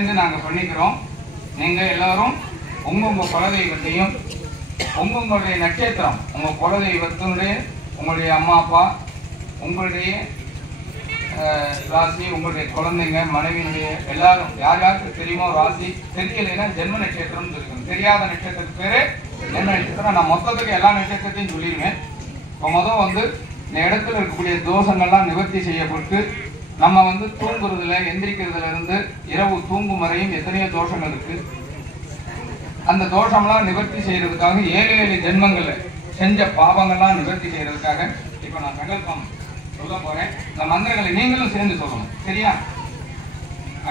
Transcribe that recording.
சேர்ந்து நாங்கள் பண்ணிக்கிறோம். நீங்கள் எல்லாரும் உங்க குலதெய்வத்தையும் உங்களுடைய நட்சத்திரம், உங்கள் குலதெய்வத்தினுடைய உங்களுடைய அம்மா அப்பா, உங்களுடைய ராசி, உங்களுடைய குழந்தைங்க, மனைவியினுடைய எல்லாரும் யார் யாருக்கு தெரியுமோ ராசி, தெரியலைன்னா ஜென்ம நட்சத்திரம் இருக்கணும். தெரியாத நட்சத்திரத்துக்கு பேரு ஜென்ம நட்சத்திரம். நான் மொத்தத்துக்கு எல்லா நட்சத்திரத்தையும் சொல்லிடுவேன். இப்போ வந்து இந்த இடத்துல இருக்கக்கூடிய தோஷங்கள்லாம் நிவர்த்தி செய்யப்பட்டு நம்ம தூங்குறதுல எந்திரிக்கிறதுல இருந்து இரவு தூங்கும் வரையும் எத்தனையோ தோஷங்கள் இருக்கு. அந்த தோஷம்லாம் நிவர்த்தி செய்யறதுக்காக 7 ஜென்மங்கள்ல செஞ்ச பாவங்கள்லாம் நிவர்த்தி செய்யறதுக்காக இப்ப நான் சங்கல்பம் சொல்ல போறேன். இந்த மந்திரங்களை நீங்களும் சேர்ந்து சொல்லணும். சரியா?